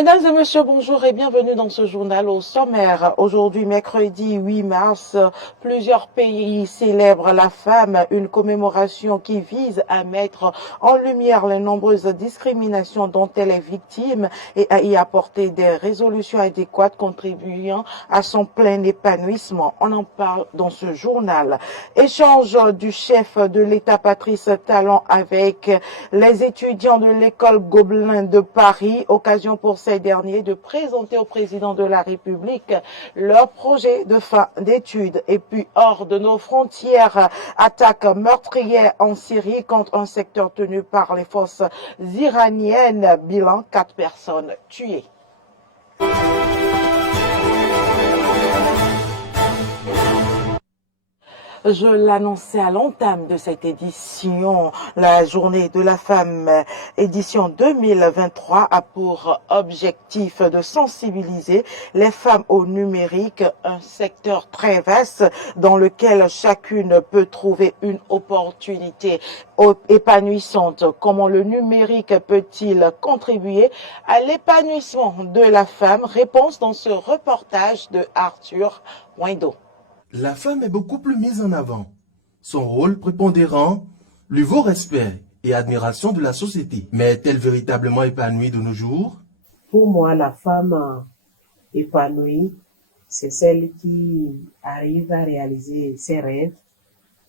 Mesdames et messieurs, bonjour et bienvenue dans ce journal au sommaire. Aujourd'hui, mercredi 8 mars, plusieurs pays célèbrent la femme, une commémoration qui vise à mettre en lumière les nombreuses discriminations dont elle est victime et à y apporter des résolutions adéquates contribuant à son plein épanouissement. On en parle dans ce journal. Échange du chef de l'État Patrice Talon avec les étudiants de l'école Gobelin de Paris, occasion pour ces derniers de présenter au président de la République leur projet de fin d'études. Et puis hors de nos frontières, attaque meurtrière en Syrie contre un secteur tenu par les forces iraniennes, bilan 4 personnes tuées. Je l'annonçais à l'entame de cette édition, la journée de la femme, édition 2023, a pour objectif de sensibiliser les femmes au numérique, un secteur très vaste dans lequel chacune peut trouver une opportunité épanouissante. Comment le numérique peut-il contribuer à l'épanouissement de la femme? Réponse dans ce reportage de Arthur Windo. La femme est beaucoup plus mise en avant. Son rôle prépondérant lui vaut respect et admiration de la société. Mais est-elle véritablement épanouie de nos jours? Pour moi, la femme épanouie, c'est celle qui arrive à réaliser ses rêves,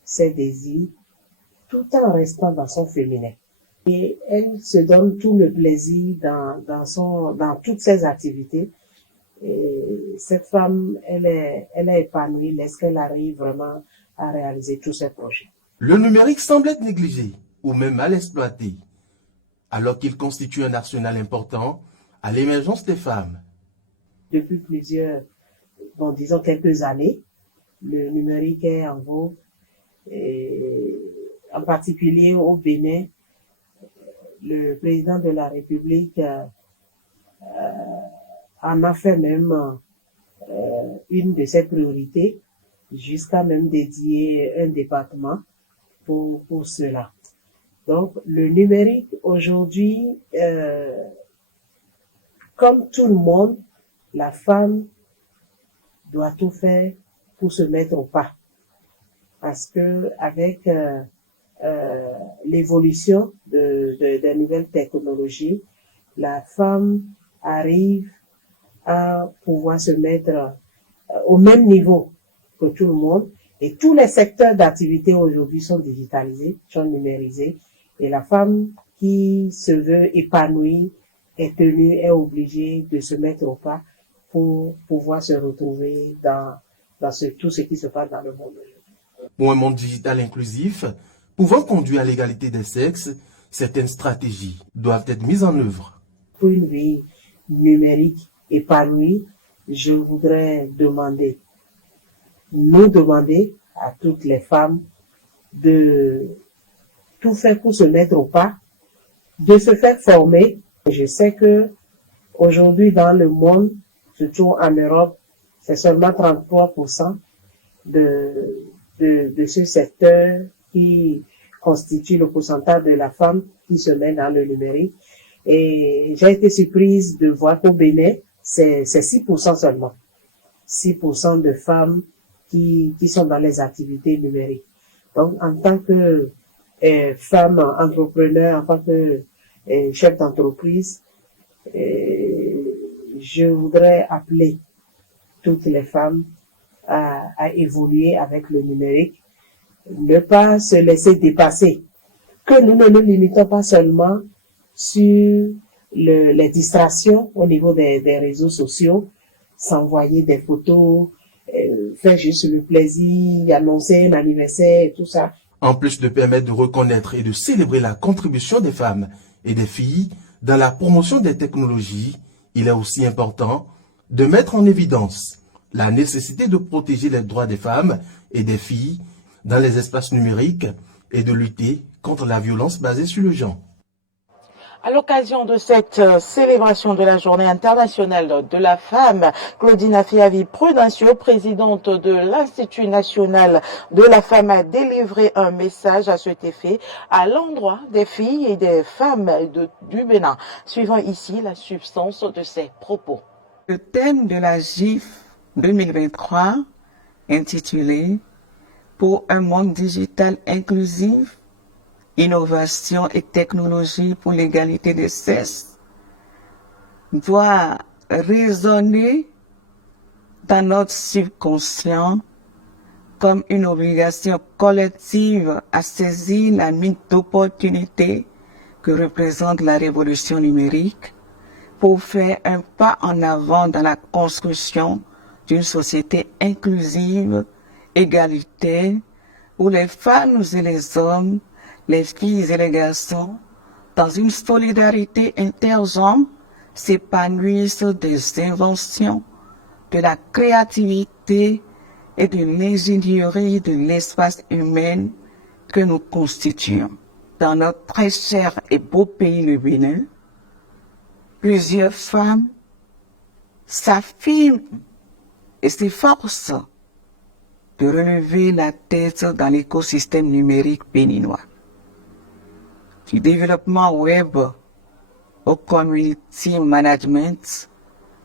ses désirs, tout en restant dans son féminin. Et elle se donne tout le plaisir dans toutes ses activités. Et cette femme, elle est épanouie lorsqu'elle arrive vraiment à réaliser tous ses projets. Le numérique semble être négligé ou même mal exploité, alors qu'il constitue un arsenal important à l'émergence des femmes. Depuis disons quelques années, le numérique est en vogue, et en particulier au Bénin. Le président de la République en a fait même une de ses priorités, jusqu'à même dédier un département pour cela. Donc, le numérique aujourd'hui, comme tout le monde, la femme doit tout faire pour se mettre au pas. Parce que avec l'évolution des nouvelles technologies, la femme arrive à pouvoir se mettre au même niveau que tout le monde. Et tous les secteurs d'activité aujourd'hui sont digitalisés, sont numérisés. Et la femme qui se veut épanouie est obligée de se mettre au pas pour pouvoir se retrouver dans tout ce qui se passe dans le monde aujourd'hui. Pour un monde digital inclusif, pouvant conduire à l'égalité des sexes, certaines stratégies doivent être mises en œuvre. Pour une vie numérique épanouie, je voudrais nous demander à toutes les femmes de tout faire pour se mettre au pas, de se faire former. Je sais que aujourd'hui dans le monde, surtout en Europe, c'est seulement 33% de ce secteur qui constitue le pourcentage de la femme qui se met dans le numérique. Et j'ai été surprise de voir qu'au Bénin, c'est 6% seulement. 6% de femmes qui sont dans les activités numériques. Donc, en tant que femme entrepreneur, en tant que chef d'entreprise, je voudrais appeler toutes les femmes à évoluer avec le numérique, ne pas se laisser dépasser, que nous ne nous limitons pas seulement sur les distractions au niveau des réseaux sociaux, s'envoyer des photos, faire juste le plaisir, annoncer un anniversaire et tout ça. En plus de permettre de reconnaître et de célébrer la contribution des femmes et des filles dans la promotion des technologies, il est aussi important de mettre en évidence la nécessité de protéger les droits des femmes et des filles dans les espaces numériques et de lutter contre la violence basée sur le genre. À l'occasion de cette célébration de la Journée internationale de la femme, Claudine Afiavi-Prudencio, présidente de l'Institut national de la femme, a délivré un message à cet effet à l'endroit des filles et des femmes du Bénin. Suivons ici la substance de ses propos. Le thème de la GIF 2023, intitulé « Pour un monde digital inclusif, innovation et technologie pour l'égalité des sexes » doit résonner dans notre subconscient comme une obligation collective à saisir la mine d'opportunités que représente la révolution numérique pour faire un pas en avant dans la construction d'une société inclusive, égalitaire, où les femmes et les hommes, les filles et les garçons, dans une solidarité intergenre, s'épanouissent des inventions, de la créativité et de l'ingénierie de l'espace humain que nous constituons. Dans notre très cher et beau pays, le Bénin, plusieurs femmes s'affirment et s'efforcent de relever la tête dans l'écosystème numérique béninois. Du développement web au community management,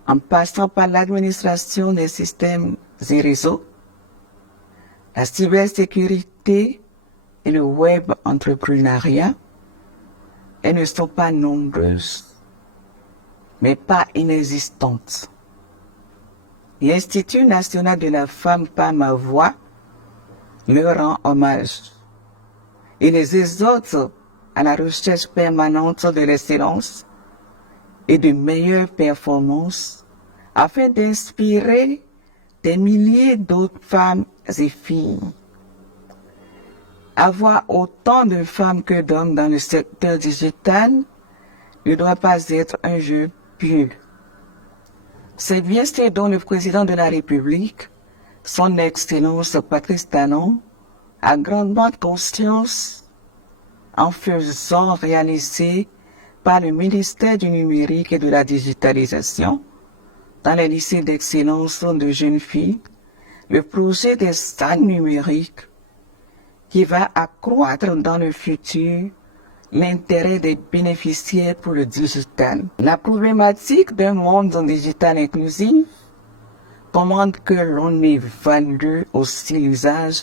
en passant par l'administration des systèmes et réseaux, la cybersécurité et le web entrepreneuriat, elles ne sont pas nombreuses, mais pas inexistantes. L'Institut national de la femme par ma voix leur rend hommage et les exhorte à la recherche permanente de l'excellence et de meilleures performances afin d'inspirer des milliers d'autres femmes et filles. Avoir autant de femmes que d'hommes dans le secteur digital ne doit pas être un jeu pieux. C'est bien ce dont le président de la République, son Excellence Patrice Talon, a grandement conscience en faisant réaliser par le ministère du Numérique et de la Digitalisation, dans les lycées d'excellence de jeunes filles, le projet des salles numériques qui va accroître dans le futur l'intérêt des bénéficiaires pour le digital. La problématique d'un monde digital inclusif commande que l'on évalue aussi l'usage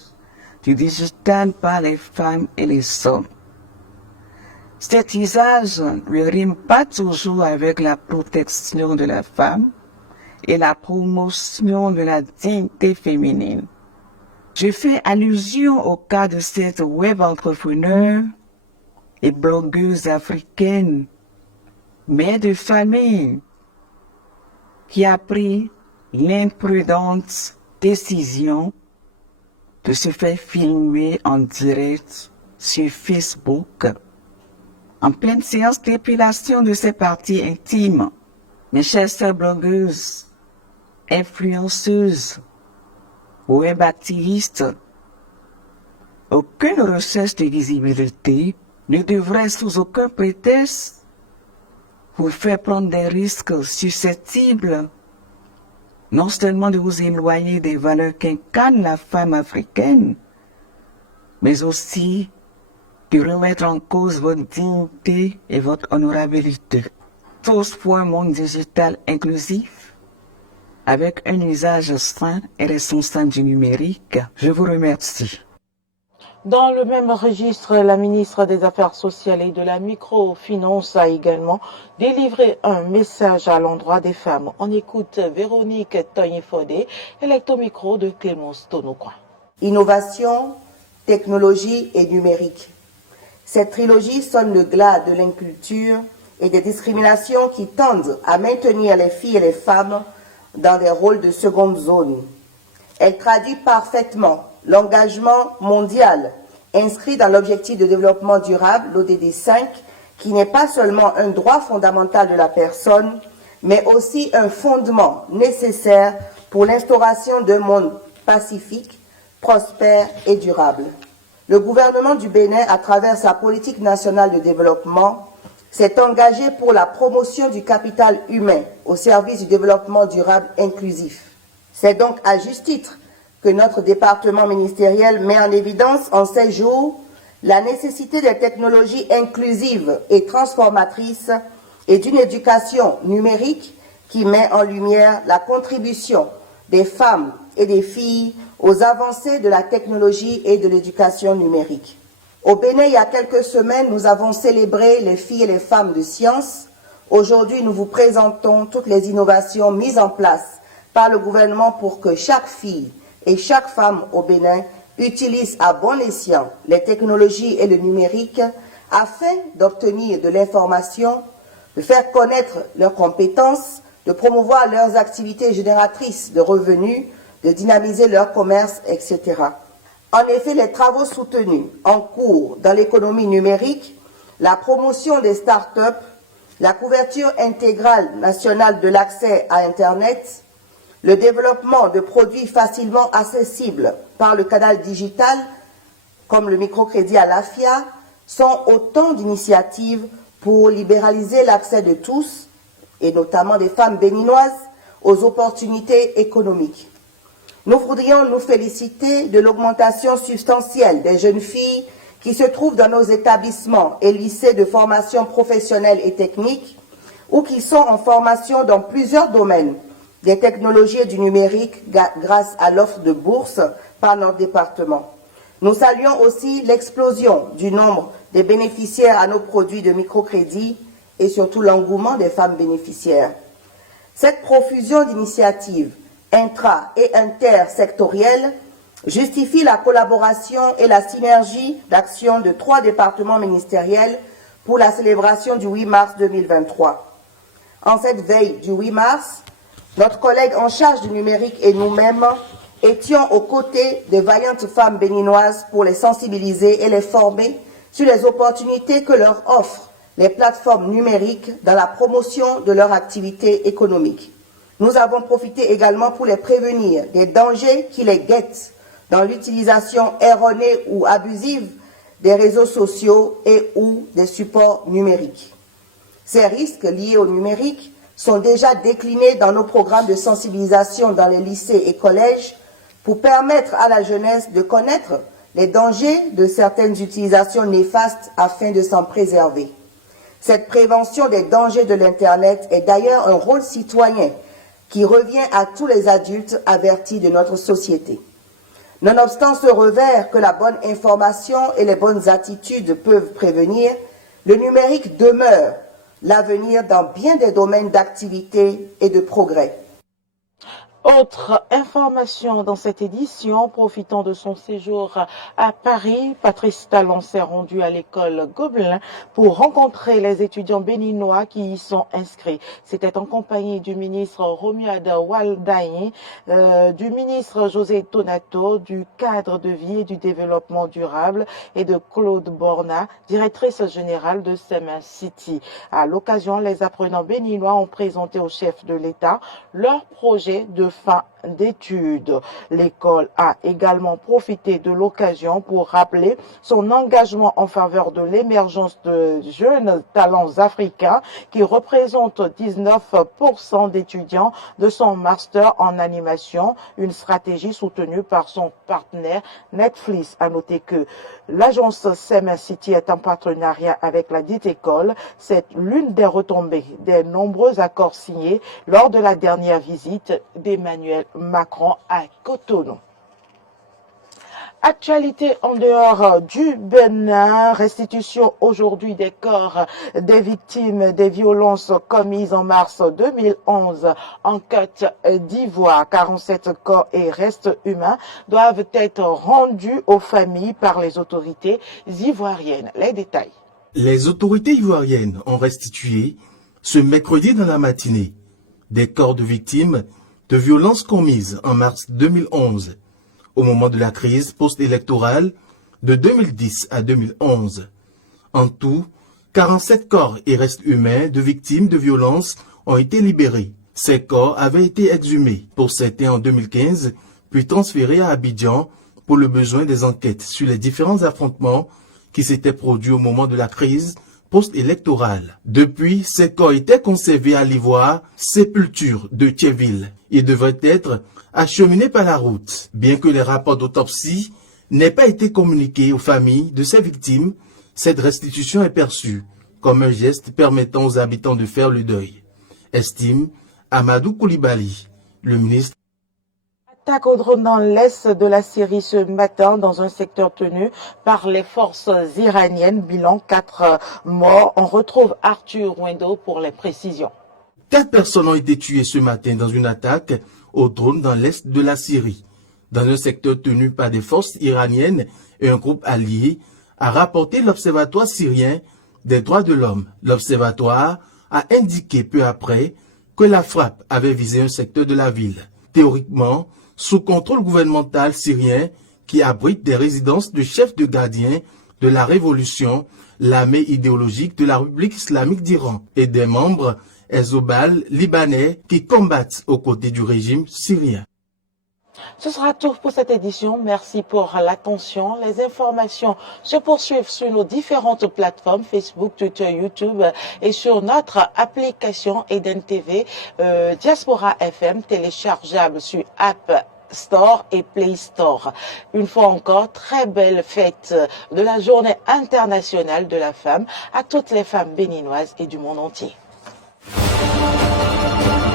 du digital par les femmes et les hommes. Cet usage ne rime pas toujours avec la protection de la femme et la promotion de la dignité féminine. Je fais allusion au cas de cette web entrepreneur et blogueuse africaine, mère de famille, qui a pris l'imprudente décision de se faire filmer en direct sur Facebook, en pleine séance d'épilation de ses parties intimes. Mes chères sœurs blogueuses, influenceuses, web activistes, aucune recherche de visibilité ne devrait sous aucun prétexte vous faire prendre des risques susceptibles non seulement de vous éloigner des valeurs qu'incarne la femme africaine, mais aussi de remettre en cause votre dignité et votre honorabilité. Tous pour un monde digital inclusif, avec un usage sain et responsable du numérique. Je vous remercie. Dans le même registre, la ministre des Affaires sociales et de la microfinance a également délivré un message à l'endroit des femmes. On écoute Véronique Tognifodé, elle au micro de Clémence Tonokwa. Innovation, technologie et numérique. Cette trilogie sonne le glas de l'inculture et des discriminations qui tendent à maintenir les filles et les femmes dans des rôles de seconde zone. Elle traduit parfaitement l'engagement mondial inscrit dans l'objectif de développement durable, l'ODD 5, qui n'est pas seulement un droit fondamental de la personne, mais aussi un fondement nécessaire pour l'instauration d'un monde pacifique, prospère et durable. Le gouvernement du Bénin, à travers sa politique nationale de développement, s'est engagé pour la promotion du capital humain au service du développement durable inclusif. C'est donc à juste titre que notre département ministériel met en évidence en ces jours la nécessité des technologies inclusives et transformatrices et d'une éducation numérique qui met en lumière la contribution des femmes et des filles aux avancées de la technologie et de l'éducation numérique. Au Bénin, il y a quelques semaines, nous avons célébré les filles et les femmes de science. Aujourd'hui, nous vous présentons toutes les innovations mises en place par le gouvernement pour que chaque fille et chaque femme au Bénin utilise à bon escient les technologies et le numérique afin d'obtenir de l'information, de faire connaître leurs compétences, de promouvoir leurs activités génératrices de revenus, de dynamiser leur commerce, etc. En effet, les travaux soutenus en cours dans l'économie numérique, la promotion des start-up, la couverture intégrale nationale de l'accès à Internet, le développement de produits facilement accessibles par le canal digital, comme le microcrédit à l'AFIA, sont autant d'initiatives pour libéraliser l'accès de tous, et notamment des femmes béninoises, aux opportunités économiques. Nous voudrions nous féliciter de l'augmentation substantielle des jeunes filles qui se trouvent dans nos établissements et lycées de formation professionnelle et technique, ou qui sont en formation dans plusieurs domaines des technologies et du numérique grâce à l'offre de bourses par notre département. Nous saluons aussi l'explosion du nombre des bénéficiaires à nos produits de microcrédit et surtout l'engouement des femmes bénéficiaires. Cette profusion d'initiatives intra- et intersectorielles justifie la collaboration et la synergie d'action de 3 départements ministériels pour la célébration du 8 mars 2023. En cette veille du 8 mars, notre collègue en charge du numérique et nous-mêmes étions aux côtés des vaillantes femmes béninoises pour les sensibiliser et les former sur les opportunités que leur offrent les plateformes numériques dans la promotion de leur activité économique. Nous avons profité également pour les prévenir des dangers qui les guettent dans l'utilisation erronée ou abusive des réseaux sociaux et ou des supports numériques. Ces risques liés au numérique sont déjà déclinés dans nos programmes de sensibilisation dans les lycées et collèges pour permettre à la jeunesse de connaître les dangers de certaines utilisations néfastes afin de s'en préserver. Cette prévention des dangers de l'Internet est d'ailleurs un rôle citoyen qui revient à tous les adultes avertis de notre société. Nonobstant ce revers que la bonne information et les bonnes attitudes peuvent prévenir, le numérique demeure l'avenir dans bien des domaines d'activité et de progrès. Autre information dans cette édition, profitant de son séjour à Paris, Patrice Talon s'est rendu à l'école Gobelin pour rencontrer les étudiants béninois qui y sont inscrits. C'était en compagnie du ministre Romuald Waldaï, du ministre José Tonato, du cadre de vie et du développement durable et de Claude Borna, directrice générale de SEM City. À l'occasion, les apprenants béninois ont présenté au chef de l'État leur projet de fin d'études. L'école a également profité de l'occasion pour rappeler son engagement en faveur de l'émergence de jeunes talents africains qui représentent 19% d'étudiants de son master en animation, une stratégie soutenue par son partenaire Netflix. À noter que l'agence SEM City est en partenariat avec la dite école. C'est l'une des retombées des nombreux accords signés lors de la dernière visite d'Emmanuel Macron à Cotonou. Actualité en dehors du Bénin, restitution aujourd'hui des corps des victimes des violences commises en mars 2011 en Côte d'Ivoire. 47 corps et restes humains doivent être rendus aux familles par les autorités ivoiriennes. Les détails. Les autorités ivoiriennes ont restitué ce mercredi dans la matinée des corps de victimes de violences commises en mars 2011, au moment de la crise post-électorale de 2010 à 2011. En tout, 47 corps et restes humains de victimes de violences ont été libérés. Ces corps avaient été exhumés pour certains en 2015, puis transférés à Abidjan pour le besoin des enquêtes sur les différents affrontements qui s'étaient produits au moment de la crise post-électorale. Depuis, ces corps étaient conservés à l'Ivoire, sépulture de Thiéville. Ils devraient être acheminés par la route. Bien que les rapports d'autopsie n'aient pas été communiqués aux familles de ces victimes, cette restitution est perçue comme un geste permettant aux habitants de faire le deuil, estime Amadou Koulibaly, le ministre. Attaque au drone dans l'est de la Syrie ce matin dans un secteur tenu par les forces iraniennes. Bilan 4 morts. On retrouve Arthur Wendo pour les précisions. 4 personnes ont été tuées ce matin dans une attaque au drone dans l'est de la Syrie, dans un secteur tenu par des forces iraniennes et un groupe allié, a rapporté l'Observatoire syrien des droits de l'homme. L'Observatoire a indiqué peu après que la frappe avait visé un secteur de la ville, théoriquement sous contrôle gouvernemental syrien qui abrite des résidences de chefs de gardiens de la révolution, l'armée idéologique de la République islamique d'Iran et des membres Hezbollah libanais qui combattent aux côtés du régime syrien. Ce sera tout pour cette édition. Merci pour l'attention. Les informations se poursuivent sur nos différentes plateformes, Facebook, Twitter, YouTube et sur notre application Eden TV, Diaspora FM, téléchargeable sur App Store et Play Store. Une fois encore, très belle fête de la Journée internationale de la femme à toutes les femmes béninoises et du monde entier.